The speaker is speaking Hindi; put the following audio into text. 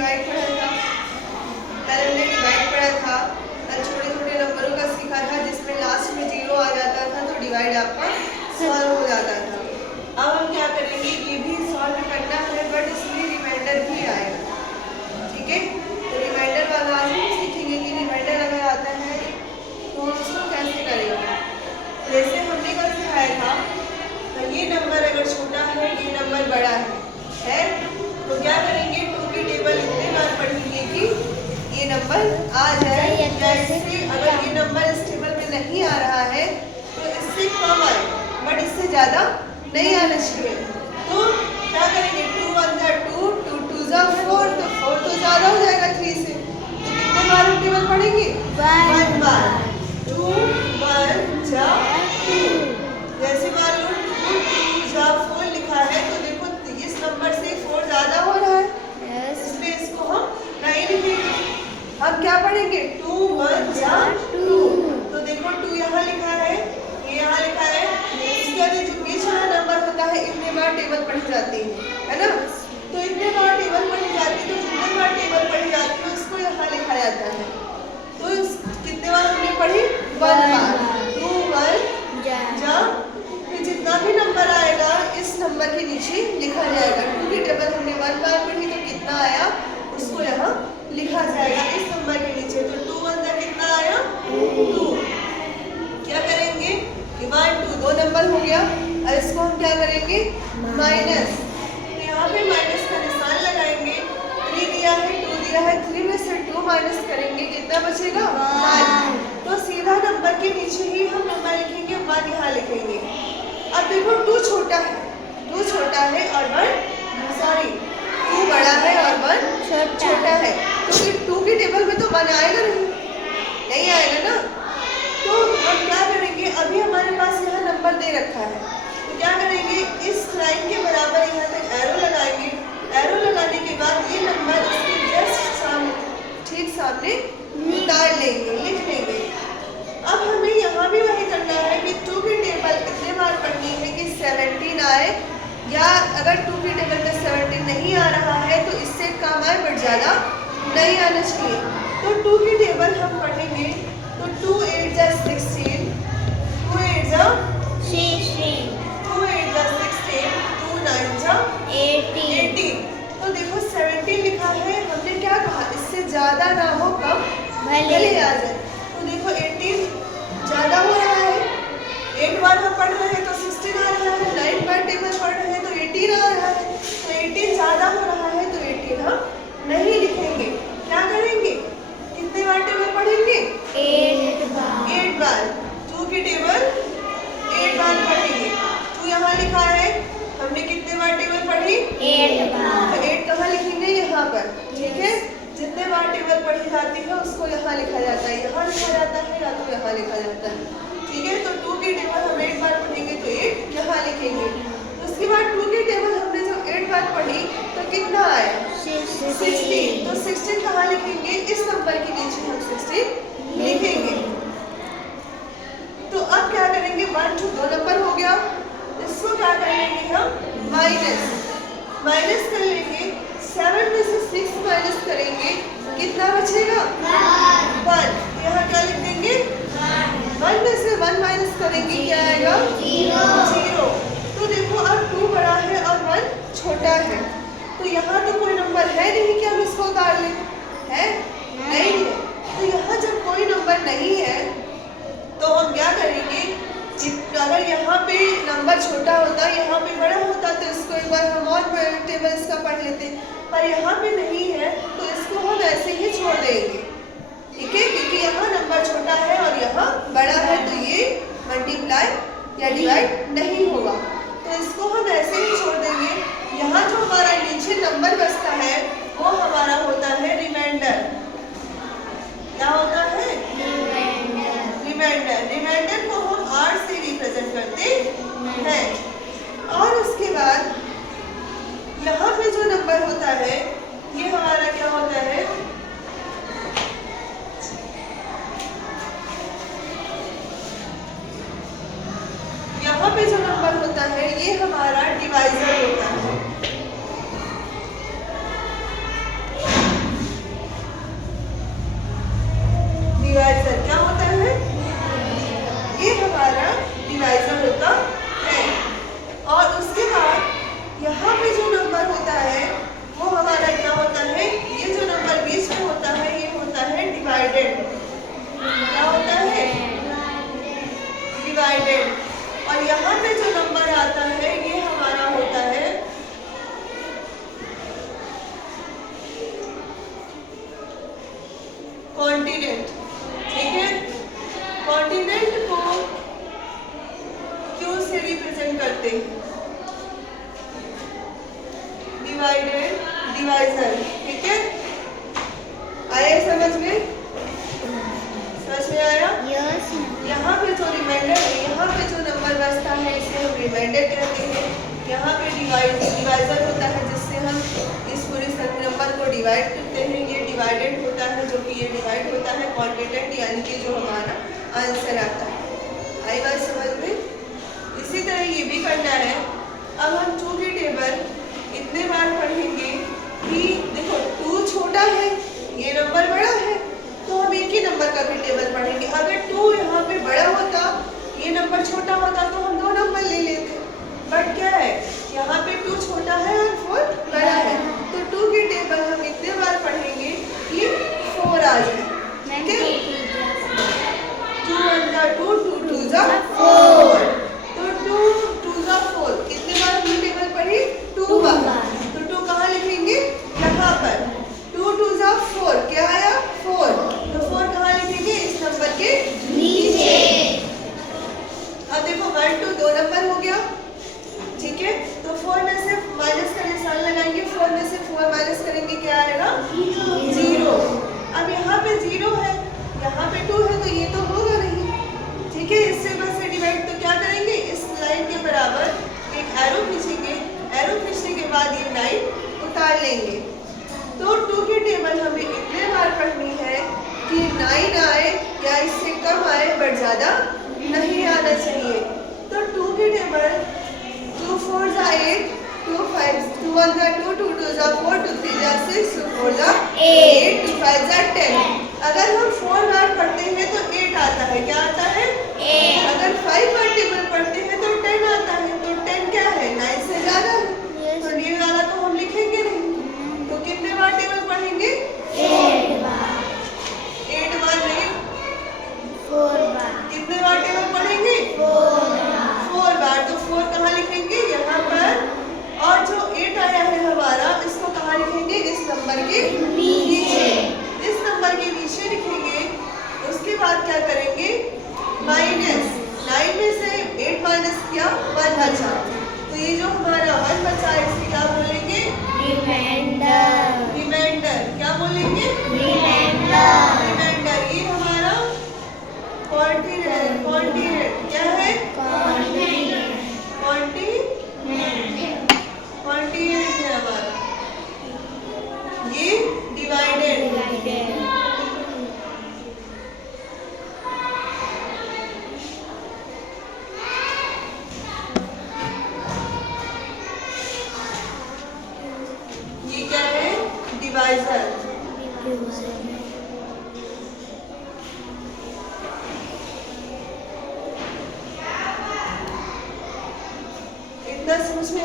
डिवाइड पढ़ा था, कल हमने डिवाइड पढ़ा था, कल छोटे छोटे नंबरों का सीखा था जिसमें लास्ट में 0 आ जाता था तो डिवाइड आपका सॉल्व हो जाता था। अब हम क्या करेंगे, ये भी सॉल्व करना है बट इसमें रिमाइंडर भी आएगा, ठीक है। तो रिमाइंडर वाला आज हम सीखेंगे कि रिमाइंडर अगर आता है तो हम उसको कैसे करेंगे। जैसे हमने कल सिखाया था, तो ये नंबर अगर छोटा है, ये नंबर बड़ा है तो क्या करेंगे, 2 की टेबल इतने बार पढ़ेंगे कि ये नंबर आ जाए। जैसे अगर ये नंबर इस टेबल में नहीं आ रहा है तो इससे कम आए बट इससे ज़्यादा नहीं आना चाहिए। तो क्या करेंगे, 2 1 जा 2, 2 2 जा 4, तो 4 तो ज़्यादा हो जाएगा 3 से, तो कितने बार हम टेबल पढ़ेंगे, 1 बार। 2 1 जा 2। जैसे मान लो 2 2 जा 4 लिखा है तो देखो इस नंबर से 4 ज़्यादा हो रहा है, इसलिए इसको हम नहीं लिखेंगे। हम क्या पढ़ेंगे, 2 1 जा 2। तो देखो 2 यहाँ लिखा है, ये यहाँ लिखा है, इसके बाद जो बीच वाला नंबर होता है इतने बार टेबल पढ़ी जाती है ना। तो इतने बार टेबल पढ़ी जाती है, तो जितने बार टेबल पढ़ी जाती है उसको यहाँ लिखा जाता है। तो कितने बार हमने पढ़ी, 1 बार। 2 1 जा, फिर जितना भी नंबर आएगा इस नंबर के नीचे लिखा जाएगा। 2 की टेबल हमने 1 बार पढ़ी तो कितना आया उसको यहाँ लिखा जाएगा इस नंबर के नीचे। तो 2 1 जा कितना आया, 2। क्या करेंगे, 1 2 दो नंबर हो गया। और इसको हम क्या करेंगे, माइनस, तो यहाँ पे माइनस का निशान लगाएंगे। 3 दिया है, 2 दिया है, 3 में से 2 माइनस करेंगे, कितना बचेगा, 1। तो सीधा नंबर के नीचे ही हम नंबर लिखेंगे, 1 यहाँ लिखेंगे। अब देखो 2 छोटा है, 2 छोटा है और 2 बड़ा है और 1 छोटा है, तो फिर 2 की टेबल में तो 1 आएगा नहीं आएगा ना। तो हम क्या करेंगे, अभी हमारे पास यहाँ नंबर दे रखा है तो क्या करेंगे, इस लाइन के बराबर यहाँ तक एरो लगाएंगे। एरो लगाने के बाद ये नंबर इसके जस्ट सामने, ठीक सामने उतार लेंगे, लिख लेंगे। अब हमें यहाँ भी वही करना है कि 2 की टेबल कितने बार पढ़नी है कि 17 आए, या अगर 2 की टेबल में 17 नहीं आ रहा है तो इससे कम आए बट ज़्यादा नहीं आना चाहिए। तो 2 की टेबल हम पढ़ेंगे, तो 2 8 जा 16, 2 8 जा 16, 2 8 जा 16, 2 9 जा 18। तो देखो 17 लिखा है, हमने क्या कहा, इससे ज़्यादा ना हो कम भले आ जाए। तो देखो 18 ज़्यादा हो रहा है, 8 बार हम पढ़ रहे हैं तो 16 आ रहा है, 9 बार टेबल पढ़ रहे हैं तो 18 आ रहा है। तो 18 ज़्यादा हो रहा है तो 18 हम नहीं लिखेंगे। क्या करेंगे, कितने बार टेबल पढ़ेंगे, 8 बार। 2 की टेबल 8 बार पढ़ेंगे। 2 यहाँ लिखा है, हमने कितने बार टेबल पढ़ी, 8 बार। तो 8 कहाँ लिखेंगे, यहाँ पर, ठीक है। जितने बार टेबल पढ़ी जाती है उसको यहाँ लिखा जाता है, यहाँ लिखा जाता है या तो यहाँ लिखा जाता है, ठीक है। तो 2 की टेबल हम 8 बार पढ़ेंगे तो 8 यहाँ लिखेंगे। तो उसके बाद 2 की टेबल हमने जब 8 बार पढ़ी तो कितना आया, 16। तो 16 कहाँ लिखेंगे, इस नंबर के नीचे हम 16 लिखेंगे। तो अब क्या करेंगे, 1 2 दो नंबर हो गया, इसको क्या कर लेंगे हम, माइनस कर लेंगे। 7 में से 6 माइनस करेंगे, कितना बचेगा, 1। यहाँ क्या लिख देंगे, 1 में से 1 माइनस करेंगे, क्या आएगा, 0। तो देखो अब 2 बड़ा है और 1 छोटा है, तो यहाँ तो कोई नंबर है नहीं कि हम इसको उतार लें, है नहीं है। तो यहाँ जब कोई नंबर नहीं है तो हम क्या करेंगे, अगर यहाँ पे नंबर छोटा होता, यहाँ पे बड़ा होता तो इसको एक बार हम और टेबल इसका पढ़ लेते, पर यहाँ पे नहीं है तो इसको हम ऐसे ही छोड़ देंगे, ठीक है, क्योंकि यहाँ नंबर छोटा है और यहाँ बड़ा है तो ये मल्टीप्लाई या डिवाइड नहीं होगा, तो इसको हम ऐसे ही छोड़ देंगे। यहाँ जो हमारा नीचे नंबर बचता है वो हमारा होता है रिमाइंडर। क्या होता है, रिमाइंडर को हम R से रिप्रेजेंट करते हैं। और उसके बाद यहाँ पे जो नंबर होता है ये हमारा क्या होता है, यहाँ पे जो नंबर होता है ये हमारा डिवाइजर होता है। कॉन्टिनेंट, ठीक है। कॉन्टिनेंट को क्यू से रिप्रेजेंट करते हैं, डिवाइडेड, डिवाइजर, ठीक है। आया समझ में? समझ में आया? यस। यहाँ पे जो रिमाइंडर है, यहाँ पे जो नंबर बचता है इसे हम रिमाइंडर कहते हैं। यहाँ पे डिवाइजर होता है जिससे हम इस पूरे सभी नंबर को डिवाइड करते हैं। ये डिवाइडेड होता है, जो कि ये डिवाइड होता है कॉन्टिनेंट, यानी कि जो हमारा आंसर आता है। आई बात समझ में? इसी तरह ये भी करना है। अब हम 2 की टेबल इतने बार पढ़ेंगे कि देखो 2 छोटा है, ये नंबर बड़ा है, तो हम एक ही नंबर का भी टेबल पढ़ेंगे। अगर 2 यहाँ पे बड़ा होता, ये नंबर छोटा होता, तो हम 2 नंबर ले लेते। बट क्या है, यहाँ पे 2 छोटा है और 4 बड़ा है, तो 2 की टेबल हम इतने बार पढ़ेंगे कि 4 आ जाए। ठीक है, 2 1 जा 2, 2 2 जा 4, तो 2 2 जा 4 कितने बार हमने टेबल पढ़ी? 2 बार। तो 2 कहाँ लिखेंगे? यहाँ पर। 2 2 जा 4, क्या आया? 4, तो 4 कहाँ लिखेंगे? इस नंबर के नीचे। अब देखो 1 2 2 नंबर हो गया, ठीक है। तो 4 में से माइनस का निशान लगाएंगे, 4 में से 4 माइनस करेंगे, क्या आएगा? 0। अब यहाँ पे 0 है, यहाँ पे 2 है, तो ये तो होगा नहीं, ठीक है। इससे बस डिवाइड, तो क्या करेंगे? इस लाइन के बराबर एक एरो खींचेंगे, एरो खींचने के बाद ये लाइन उतार लेंगे। तो 2 की टेबल हमें इतने बार पढ़नी है कि 9 आए या इससे कम आए, बट ज़्यादा नहीं आना चाहिए। तो 2 की टेबल 2 4 जा 8, 2 5 2 1 जा 2, 2 2 जा 4, 2 3 जा 6, 2 4 जा 8, 2 5 जा 10। अगर हम 4 बार पढ़ते हैं तो 8 आता है, क्या आता है? 8। अगर 5 बार टेबल पढ़ते हैं तो 10 आता है, तो 10 क्या है? 9 से ज़्यादा है, तो ये वाला तो हम लिखेंगे नहीं। तो कितने बार टेबल पढ़ेंगे? 8 बार। 8 बार नहीं, 4 बार। कितने बार टेबल पढ़ेंगे? 4 बार। तो 4 कहाँ लिखेंगे? यहाँ पर। और जो 8 आया है हमारा, इसको कहाँ लिखेंगे? इस नंबर के नीचे। इस नंबर के नीचे लिखेंगे। उसके बाद क्या करेंगे? माइनस 9 में से 8 माइनस किया, 1 बचा, तो ये जो हमारा 1 बचा है इसे क्या बोलेंगे? रिमाइंडर। रिमाइंडर। क्या बोलेंगे? रिमाइंडर। रिमाइंडर। ये हमारा कॉन्टिनेंट, कॉन्टिनेंट क्या है? कॉन्टिनेंट। कॉन्टिनेंट है हमारा। ये डिवाइडेड। ये क्या है? डिवाइजर। इतना समझ में